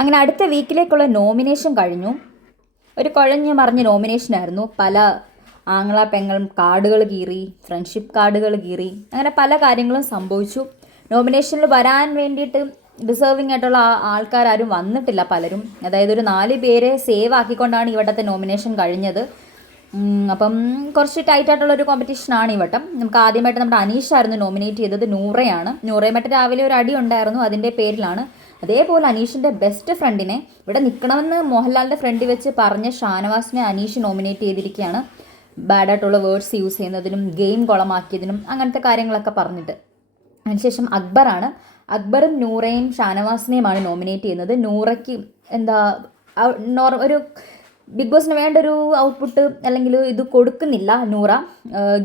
അങ്ങനെ അടുത്ത വീക്കിലേക്കുള്ള നോമിനേഷൻ കഴിഞ്ഞു. ഒരു കുഴഞ്ഞു മറിഞ്ഞ നോമിനേഷനായിരുന്നു. പല ആങ്ങള പെങ്ങളും കാർഡുകൾ കീറി, ഫ്രണ്ട്ഷിപ്പ് കാർഡുകൾ കീറി, അങ്ങനെ പല കാര്യങ്ങളും സംഭവിച്ചു. നോമിനേഷനിൽ വരാൻ വേണ്ടിയിട്ട് ഡിസേർവിംഗ് ആയിട്ടുള്ള ആൾക്കാരും വന്നിട്ടില്ല പലരും. അതായത് ഒരു 4 പേരെ സേവ് ആക്കിക്കൊണ്ടാണ് ഇവിടുത്തെ നോമിനേഷൻ കഴിഞ്ഞത്. അപ്പം കുറച്ച് ടൈറ്റായിട്ടുള്ളൊരു കോമ്പറ്റീഷനാണ് ഈ വട്ടം. നമുക്ക് ആദ്യമായിട്ട് നമ്മുടെ അനീഷായിരുന്നു നോമിനേറ്റ് ചെയ്തത്. നൂറയാണ്. നൂറയുമായിട്ട് രാവിലെ ഒരു അടി ഉണ്ടായിരുന്നു, അതിൻ്റെ പേരിലാണ്. അതേപോലെ അനീഷിൻ്റെ ബെസ്റ്റ് ഫ്രണ്ടിനെ ഇവിടെ നിൽക്കണമെന്ന് മോഹൻലാലിൻ്റെ ഫ്രണ്ടിൽ വെച്ച് പറഞ്ഞ ഷാനവാസിനെ അനീഷ് നോമിനേറ്റ് ചെയ്തിരിക്കുകയാണ്. ബാഡായിട്ടുള്ള വേർഡ്സ് യൂസ് ചെയ്യുന്നതിനും ഗെയിം കുളമാക്കിയതിനും അങ്ങനത്തെ കാര്യങ്ങളൊക്കെ പറഞ്ഞിട്ട്. അതിനുശേഷം അക്ബറാണ്. അക്ബറും നൂറയും ഷാനവാസിനെയുമാണ് നോമിനേറ്റ് ചെയ്യുന്നത്. നൂറയ്ക്ക് ഒരു ബിഗ് ബോസിന് വേണ്ട ഒരു ഔട്ട്പുട്ട് അല്ലെങ്കിൽ ഇത് കൊടുക്കുന്നില്ല. നൂറ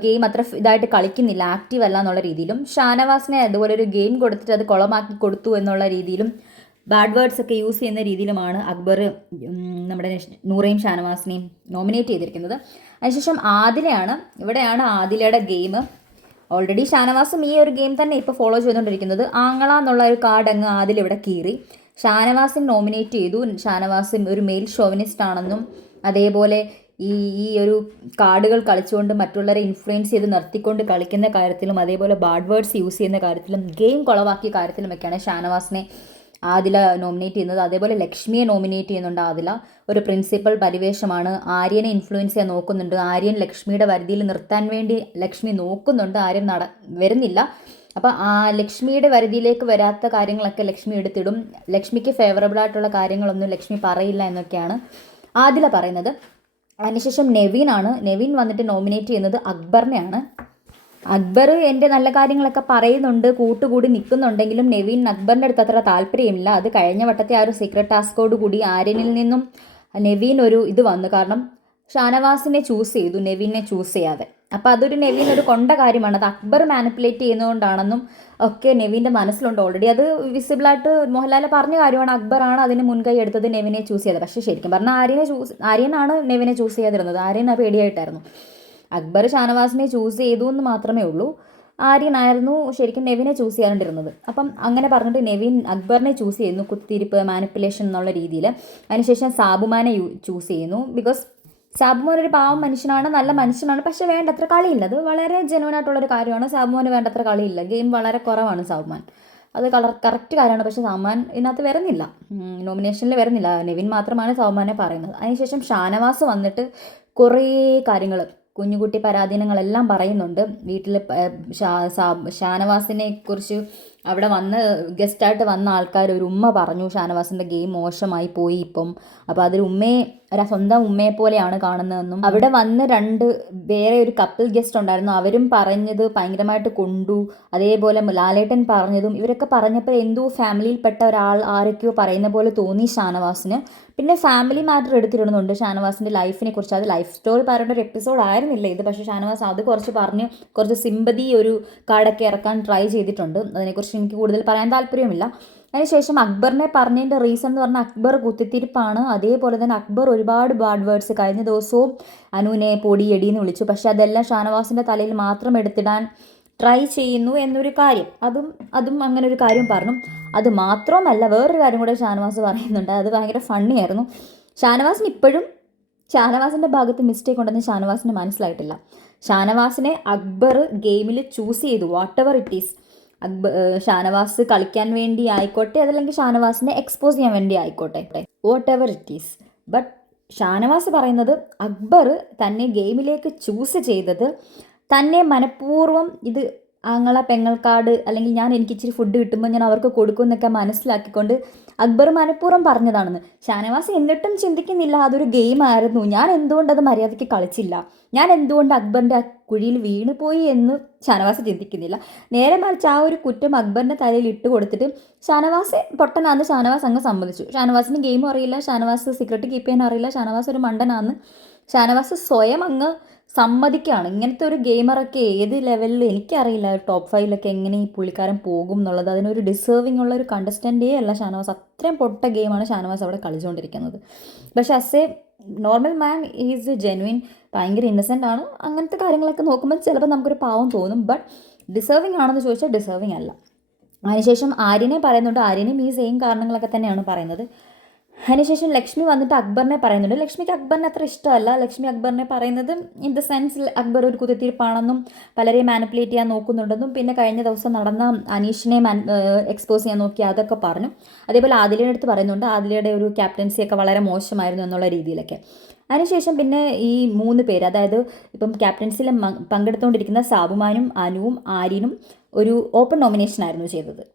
ഗെയിം അത്ര ഇതായിട്ട് കളിക്കുന്നില്ല, ആക്റ്റീവ് അല്ല എന്നുള്ള രീതിയിലും. ഷാനവാസിനെ അതുപോലെ ഒരു ഗെയിം കൊടുത്തിട്ട് അത് കുളമാക്കി കൊടുത്തു എന്നുള്ള രീതിയിലും ബാഡ് വേർഡ്സ് ഒക്കെ യൂസ് ചെയ്യുന്ന രീതിയിലുമാണ് അക്ബർ നമ്മുടെ നൂറയും ഷാനവാസിനെയും നോമിനേറ്റ് ചെയ്തിരിക്കുന്നത്. അതിനുശേഷം ആദിലയാണ്. ഇവിടെയാണ് ആദിലയുടെ ഗെയിം. ഓൾറെഡി ഷാനവാസും ഈ ഒരു ഗെയിം തന്നെ ഇപ്പോൾ ഫോളോ ചെയ്തുകൊണ്ടിരിക്കുന്നത്. ആങ്ങള എന്നുള്ള ഒരു കാർഡ് അങ്ങ് ആദിൽ ഇവിടെ കീറി ഷാനവാസിനെ നോമിനേറ്റ് ചെയ്തു. ഷാനവാസും ഒരു മെയിൽ ഷോവിനിസ്റ്റ് ആണെന്നും അതേപോലെ ഈ ഒരു കാർഡുകൾ കളിച്ചുകൊണ്ട് മറ്റുള്ളവരെ ഇൻഫ്ലുവൻസ് ചെയ്ത് നിർത്തിക്കൊണ്ട് കളിക്കുന്ന കാര്യത്തിലും അതേപോലെ ബാഡ് വേർഡ്സ് യൂസ് ചെയ്യുന്ന കാര്യത്തിലും ഗെയിം കുളവാക്കിയ കാര്യത്തിലുമൊക്കെയാണ് ഷാനവാസിനെ ആദില നോമിനേറ്റ് ചെയ്യുന്നത്. അതേപോലെ ലക്ഷ്മിയെ നോമിനേറ്റ് ചെയ്യുന്നുണ്ട് ആദില. ഒരു പ്രിൻസിപ്പൽ പരിവേഷമാണ്. ആര്യനെ ഇൻഫ്ലുവൻസ് ചെയ്യാൻ നോക്കുന്നുണ്ട്. ആര്യൻ ലക്ഷ്മിയുടെ പരിധിയിൽ നിർത്താൻ വേണ്ടി ലക്ഷ്മി നോക്കുന്നുണ്ട്. ആര്യൻ വരുന്നില്ല. അപ്പോൾ ആ ലക്ഷ്മിയുടെ പരിധിയിലേക്ക് വരാത്ത കാര്യങ്ങളൊക്കെ ലക്ഷ്മി എടുത്തിടും. ലക്ഷ്മിക്ക് ഫേവറബിൾ ആയിട്ടുള്ള കാര്യങ്ങളൊന്നും ലക്ഷ്മി പറയില്ല എന്നൊക്കെയാണ് ആദില പറയുന്നത്. അതിനുശേഷം നെവിനാണ്. നെവിൻ വന്നിട്ട് നോമിനേറ്റ് ചെയ്യുന്നത് അക്ബറിനെയാണ്. അക്ബർ എൻ്റെ നല്ല കാര്യങ്ങളൊക്കെ പറയുന്നുണ്ട്, കൂട്ടുകൂടി നിൽക്കുന്നുണ്ടെങ്കിലും നെവിൻ അക്ബറിൻ്റെ അടുത്ത് അത്ര താല്പര്യമില്ല. അത് കഴിഞ്ഞ വട്ടത്തെ ആ ഒരു സീക്രട്ട് ടാസ്കോട് കൂടി ആര്യനിൽ നിന്നും നെവിൻ ഒരു ഇത് വന്നു. കാരണം ഷാനവാസിനെ ചൂസ് ചെയ്തു, നെവിനെ ചൂസ് ചെയ്യാതെ. അപ്പോൾ അതൊരു നെവിൻ ഒരു കൊണ്ട കാര്യമാണ്. അത് അക്ബർ മാനിപ്പുലേറ്റ് ചെയ്യുന്നതുകൊണ്ടാണെന്നും ഒക്കെ നെവിൻ്റെ മനസ്സിലുണ്ട് ഓൾറെഡി. അത് വിസിബിളായിട്ട് മോഹൻലാൽ പറഞ്ഞ കാര്യമാണ്. അക്ബറാണ് അതിന് മുൻകൈ എടുത്തത് നെവിനെ ചൂസ് ചെയ്തത്. പക്ഷേ ശരിക്കും പറഞ്ഞാൽ ആര്യനാണ് നെവിനെ ചൂസ് ചെയ്യാതിരുന്നത്. ആര്യൻ പേടിയായിട്ടായിരുന്നു. അക്ബർ ഷാനവാസിനെ ചൂസ് ചെയ്തു എന്ന് മാത്രമേ ഉള്ളൂ. ആര്യനായിരുന്നു ശരിക്കും നെവിനെ ചൂസ് ചെയ്യാണ്ടിരുന്നത്. അപ്പം അങ്ങനെ പറഞ്ഞിട്ട് നെവിൻ അക്ബറിനെ ചൂസ് ചെയ്യുന്നു, കുത്തിരിപ്പ് മാനിപ്പുലേഷൻ എന്നുള്ള രീതിയിൽ. അതിനുശേഷം സാബുമാനെ ചൂസ് ചെയ്യുന്നു. ബിക്കോസ് സാബുമോൻ ഒരു പാവം മനുഷ്യനാണ്, നല്ല മനുഷ്യനാണ്, പക്ഷേ വേണ്ടത്ര കളിയില്ല. അത് വളരെ ജെന്യൂൻ ആയിട്ടുള്ളൊരു കാര്യമാണ്. സാബുമോന് വേണ്ടത്ര കളിയില്ല, ഗെയിം വളരെ കുറവാണ് സാബുമാൻ. അത് കറക്റ്റ് കാര്യമാണ്. പക്ഷേ സാബുമാൻ ഇതിനകത്ത് വരുന്നില്ല, നോമിനേഷനിൽ വരുന്നില്ല. നെവിൻ മാത്രമാണ് സാബുമാനെ പറയുന്നത്. അതിനുശേഷം ഷാനവാസ് വന്നിട്ട് കുറേ കാര്യങ്ങൾ, കുഞ്ഞുകുട്ടി പരാധീനങ്ങളെല്ലാം പറയുന്നുണ്ട്. വീട്ടിൽ ഷാനവാസിനെ കുറിച്ച് അവിടെ വന്ന് ഗസ്റ്റായിട്ട് വന്ന ആൾക്കാർ ഒരു ഉമ്മ പറഞ്ഞു ഷാനവാസിൻ്റെ ഗെയിം മോശമായി പോയി ഇപ്പം. അപ്പോൾ അതിൽ ഉമ്മയെ സ്വന്തം ഉമ്മയെ പോലെയാണ് കാണുന്നതെന്നും അവിടെ വന്ന് വേറെ ഒരു കപ്പിൾ ഗസ്റ്റ് ഉണ്ടായിരുന്നു, അവരും പറഞ്ഞത് ഭയങ്കരമായിട്ട് കൊണ്ടു. അതേപോലെ ലാലേട്ടൻ പറഞ്ഞതും ഇവരൊക്കെ പറഞ്ഞപ്പോൾ എന്തോ ഫാമിലിയിൽപ്പെട്ട ഒരാൾ ആരൊക്കെയോ പറയുന്ന പോലെ തോന്നി ഷാനവാസിന്. പിന്നെ ഫാമിലി മാറ്റർ എടുത്തിടുന്നുണ്ട് ഷാനവാസിൻ്റെ ലൈഫിനെ കുറിച്ച്. അത് ലൈഫ് സ്റ്റോറി പറയേണ്ട ഒരു എപ്പിസോഡ് ആയിരുന്നില്ല ഇത്. പക്ഷേ ഷാനവാസ് അത് കുറച്ച് പറഞ്ഞ് കുറച്ച് സിമ്പതി ഒരു കാർഡൊക്കെ ഇറക്കാൻ ട്രൈ ചെയ്തിട്ടുണ്ട്. അതിനെക്കുറിച്ച് എനിക്ക് കൂടുതൽ പറയാൻ താല്പര്യമില്ല. അതിനുശേഷം അക്ബറിനെ പറഞ്ഞതിൻ്റെ റീസൺ എന്ന് പറഞ്ഞാൽ അക്ബർ കുത്തിത്തിരിപ്പാണ്. അതേപോലെ തന്നെ അക്ബർ ഒരുപാട് ബാഡ് വേർഡ്സ് കഴിഞ്ഞ ദിവസവും അനുവിനെ പൊടിയടിയെന്ന് വിളിച്ചു. പക്ഷേ അതെല്ലാം ഷാനവാസിൻ്റെ തലയിൽ മാത്രം എടുത്തിടാൻ ട്രൈ ചെയ്യുന്നു എന്നൊരു കാര്യം, അതും അങ്ങനെ ഒരു കാര്യം പറഞ്ഞു. അത് മാത്രമല്ല വേറൊരു കാര്യം കൂടെ ഷാനവാസ് പറയുന്നുണ്ട്. അത് ഭയങ്കര ഫണ്ണി ആയിരുന്നു. ഷാനവാസിന് ഇപ്പോഴും ഷാനവാസിൻ്റെ ഭാഗത്ത് മിസ്റ്റേക്ക് ഉണ്ടെന്ന് ഷാനവാസിന് മനസ്സിലായിട്ടില്ല. ഷാനവാസിനെ അക്ബർ ഗെയിമിൽ ചൂസ് ചെയ്തു, what ever it is. Shanavas കളിക്കാൻ വേണ്ടി ആയിക്കോട്ടെ, അതല്ലെങ്കിൽ ഷാനവാസിനെ എക്സ്പോസ് ചെയ്യാൻ വേണ്ടി ആയിക്കോട്ടെ, what ever it is. But Shanavas പറയുന്നത് അക്ബർ തന്നെ ഗെയിമിലേക്ക് ചൂസ് ചെയ്തത് തന്നെ മനഃപൂർവ്വം ഇത് ആങ്ങള പെങ്ങൾക്കാട് അല്ലെങ്കിൽ എനിക്ക് ഇച്ചിരി ഫുഡ് കിട്ടുമ്പോൾ ഞാൻ അവർക്ക് കൊടുക്കും എന്നൊക്കെ മനസ്സിലാക്കിക്കൊണ്ട് അക്ബർ മനഃപൂർവ്വം പറഞ്ഞതാണെന്ന്. ഷാനവാസ് എന്നിട്ടും ചിന്തിക്കുന്നില്ല അതൊരു ഗെയിമായിരുന്നു, ഞാൻ എന്തുകൊണ്ട് അത് മര്യാദയ്ക്ക് കളിച്ചില്ല, ഞാൻ എന്തുകൊണ്ട് അക്ബറിൻ്റെ ആ കുഴിയിൽ വീണ് പോയി എന്ന് ഷാനവാസ് ചിന്തിക്കുന്നില്ല. നേരെ മറിച്ച് ആ ഒരു കുറ്റം അക്ബറിൻ്റെ തലയിൽ ഇട്ട് കൊടുത്തിട്ട് ഷാനവാസ് പൊട്ടനാന്ന് ഷാനവാസ് അങ്ങ് സമ്മതിച്ചു. ഷാനവാസിന് ഗെയിമും അറിയില്ല, ഷാനവാസ് സീക്രട്ട് കീപ്പ് ചെയ്യാൻ അറിയില്ല, ഷാനവാസ് ഒരു മണ്ടനാന്ന് ഷാനവാസ് സ്വയം അങ്ങ് സമ്മതിക്കുകയാണ്. ഇങ്ങനത്തെ ഒരു ഗെയിമറൊക്കെ ഏത് ലെവലിൽ എനിക്കറിയില്ല, ടോപ്പ് 5 എങ്ങനെ ഈ പുള്ളിക്കാരൻ പോകും എന്നുള്ളത്. അതിനൊരു ഡിസേർവിംഗ് ഉള്ള ഒരു കണ്ടസ്റ്റൻ്റേ അല്ല ഷാനവാസ്. അത്രയും പൊട്ട ഗെയിമാണ് ഷാനവാസ് അവിടെ കളിച്ചുകൊണ്ടിരിക്കുന്നത്. പക്ഷേ as A normal man is genuine, ഭയങ്കര ഇന്നസെൻ്റ് ആണ്. അങ്ങനത്തെ കാര്യങ്ങളൊക്കെ നോക്കുമ്പോൾ ചിലപ്പോൾ നമുക്കൊരു പാവം തോന്നും. ബട്ട് ഡിസേർവിംഗ് ആണെന്ന് ചോദിച്ചാൽ ഡിസേർവിംഗ് അല്ല. അതിനുശേഷം ആര്യനെ പറയുന്നുണ്ട്. ആര്യനും ഈ സെയിം കാരണങ്ങളൊക്കെ തന്നെയാണ് പറയുന്നത്. അതിനുശേഷം ലക്ഷ്മി വന്നിട്ട് അക്ബറിനെ പറയുന്നുണ്ട്. ലക്ഷ്മിക്ക് അക്ബറിനെ അത്ര ഇഷ്ടമല്ല. ലക്ഷ്മി അക്ബറിനെ പറയുന്നത് ഇൻ ദ സെൻസ് അക്ബർ ഒരു കുത്തിത്തിരിപ്പാണെന്നും പലരെയും മാനിപ്പുലേറ്റ് ചെയ്യാൻ നോക്കുന്നുണ്ടെന്നും പിന്നെ കഴിഞ്ഞ ദിവസം നടന്ന അനീഷിനെ എക്സ്പോസ് ചെയ്യാൻ നോക്കി അതൊക്കെ പറഞ്ഞു. അതേപോലെ ആദിലയുടെ അടുത്ത് പറയുന്നുണ്ട് ആദിലയുടെ ഒരു ക്യാപ്റ്റൻസിയൊക്കെ വളരെ മോശമായിരുന്നു എന്നുള്ള രീതിയിലൊക്കെ. അതിനുശേഷം പിന്നെ ഈ 3 പേര്, അതായത് ഇപ്പം ക്യാപ്റ്റൻസിൽ പങ്കെടുത്തുകൊണ്ടിരിക്കുന്ന സാബുമാനും അനുവും ആര്യനും ഒരു ഓപ്പൺ നോമിനേഷനായിരുന്നു ചെയ്തത്.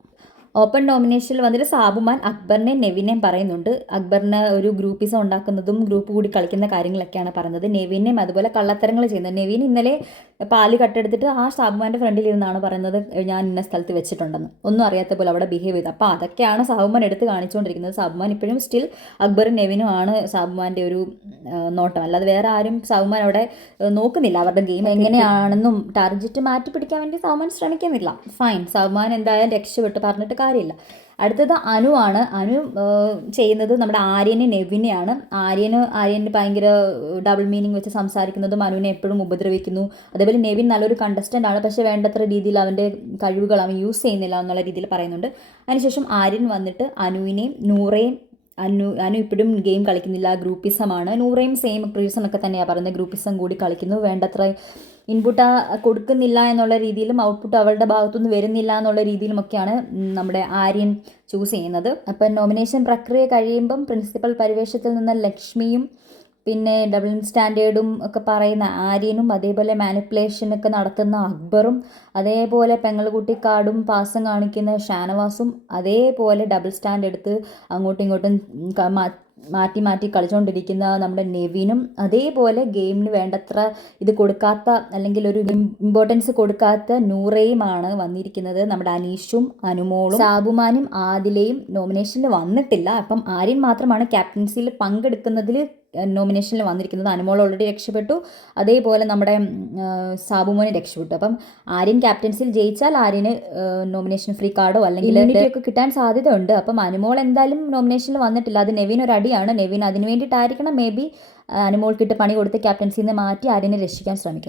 ഓപ്പൺ നോമിനേഷനിൽ വന്നിട്ട് സാബുമാൻ അക്ബറിനെയും നെവിനെയും പറയുന്നുണ്ട്. അക്ബറിന് ഒരു ഗ്രൂപ്പിസം ഉണ്ടാക്കുന്നതും ഗ്രൂപ്പ് കൂടി കളിക്കുന്ന കാര്യങ്ങളൊക്കെയാണ് പറയുന്നത്. നെവിനെയും അതുപോലെ കള്ളത്തരങ്ങൾ ചെയ്യുന്നത്. നെവിൻ ഇന്നലെ പാല് കട്ടെടുത്തിട്ട് ആ സാബുമാൻ്റെ ഫ്രണ്ടിൽ ഇരുന്നാണ് പറയുന്നത് ഞാൻ ഇന്ന സ്ഥലത്ത് വെച്ചിട്ടുണ്ടെന്ന്. ഒന്നും അറിയാത്ത പോലെ അവിടെ ബിഹേവ് ചെയ്ത്. അപ്പോൾ അതൊക്കെയാണ് സാബുമാൻ എടുത്ത് കാണിച്ചുകൊണ്ടിരിക്കുന്നത്. സാബുമാൻ ഇപ്പോഴും സ്റ്റിൽ അക്ബറും നെവിനും ആണ് സാബുമാൻ്റെ ഒരു നോട്ടം. അല്ലാതെ വേറെ ആരും സാബുമാൻ അവിടെ നോക്കുന്നില്ല. അവരുടെ ഗെയിം എങ്ങനെയാണെന്നും ടാർഗറ്റ് മാറ്റി പിടിക്കാൻ വേണ്ടി സാബുമാൻ ശ്രമിക്കുന്നില്ല. ഫൈൻ, സാബുമാൻ എന്തായാലും രക്ഷപ്പെട്ട് പറഞ്ഞിട്ട് കാര്യമില്ല. അടുത്തത് അനു ആണ്. അനു ചെയ്യുന്നത് നമ്മുടെ ആര്യനെ നെവിനെയാണ്. ആര്യന് ഭയങ്കര ഡബിൾ മീനിങ് വെച്ച് സംസാരിക്കുന്നതും അനുവിനെ എപ്പോഴും ഉപദ്രവിക്കുന്നു. അതേപോലെ നെവിൻ നല്ലൊരു കണ്ടസ്റ്റൻ്റ് ആണ്, പക്ഷേ വേണ്ടത്ര രീതിയിൽ അവൻ്റെ കഴിവുകൾ അവൻ യൂസ് ചെയ്യുന്നില്ല എന്നുള്ള രീതിയിൽ പറയുന്നുണ്ട്. അതിനുശേഷം ആര്യൻ വന്നിട്ട് അനുവിനെയും നൂറേയും അനു ഇപ്പോഴും ഗെയിം കളിക്കുന്നില്ല, ഗ്രൂപ്പിസമാണ്. നൂറയും സെയിം റീസൺ ഒക്കെ തന്നെയാണ് പറയുന്നത്, ഗ്രൂപ്പിസം കൂടി കളിക്കുന്നു, വേണ്ടത്ര ഇൻപുട്ട് കൊടുക്കുന്നില്ല എന്നുള്ള രീതിയിലും ഔട്ട്പുട്ട് അവളുടെ ഭാഗത്തുനിന്ന് വരുന്നില്ല എന്നുള്ള രീതിയിലുമൊക്കെയാണ് നമ്മുടെ ആര്യൻ ചൂസ് ചെയ്യുന്നത്. അപ്പം നോമിനേഷൻ പ്രക്രിയ കഴിയുമ്പം പ്രിൻസിപ്പൽ പരിവേഷത്തിൽ നിന്ന് ലക്ഷ്മിയും പിന്നെ ഡബിൾ സ്റ്റാൻഡേർഡും ഒക്കെ പറയുന്ന ആര്യനും അതേപോലെ മാനിപ്പുലേഷനൊക്കെ നടത്തുന്ന അക്ബറും അതേപോലെ പെങ്ങളുകുട്ടിക്കാടും പാസം കാണിക്കുന്ന ഷാനവാസും അതേപോലെ ഡബിൾ സ്റ്റാൻഡ് എടുത്ത് അങ്ങോട്ടും ഇങ്ങോട്ടും മാറ്റി മാറ്റി കളിച്ചുകൊണ്ടിരിക്കുന്ന നമ്മുടെ നെവിനും അതേപോലെ ഗെയിമിന് വേണ്ടത്ര ഇത് കൊടുക്കാത്ത അല്ലെങ്കിൽ ഒരു ഇമ്പോർട്ടൻസ് കൊടുക്കാത്ത നൂറയുമാണ് വന്നിരിക്കുന്നത്. നമ്മുടെ അനീഷും അനുമോളും സാബുമാനും ആദിലയും നോമിനേഷനിൽ വന്നിട്ടില്ല. അപ്പം ആര്യൻ മാത്രമാണ് ക്യാപ്റ്റൻസിയിൽ പങ്കെടുക്കുന്നതിൽ നോമിനേഷനിൽ വന്നിരിക്കുന്നത്. അനുമോൾ ഓൾറെഡി രക്ഷപ്പെട്ടു, അതേപോലെ നമ്മുടെ സാബുമോനെ രക്ഷപ്പെട്ടു. അപ്പം ആര്യൻ ക്യാപ്റ്റൻസിൽ ജയിച്ചാൽ ആര്യന് നോമിനേഷൻ ഫ്രീ കാർഡോ അല്ലെങ്കിൽ ഒക്കെ കിട്ടാൻ സാധ്യതയുണ്ട്. അപ്പം അനുമോൾ എന്തായാലും നോമിനേഷനിൽ വന്നിട്ടില്ല. അത് നെവിൻ ഒരു അടിയാണ്. നെവിൻ അതിന് വേണ്ടിയിട്ടായിരിക്കണം മേ ബി അനുമോൾക്കിട്ട് പണി കൊടുത്ത് ക്യാപ്റ്റൻസിയിൽ നിന്ന് മാറ്റി ആര്യനെ രക്ഷിക്കാൻ ശ്രമിക്കും.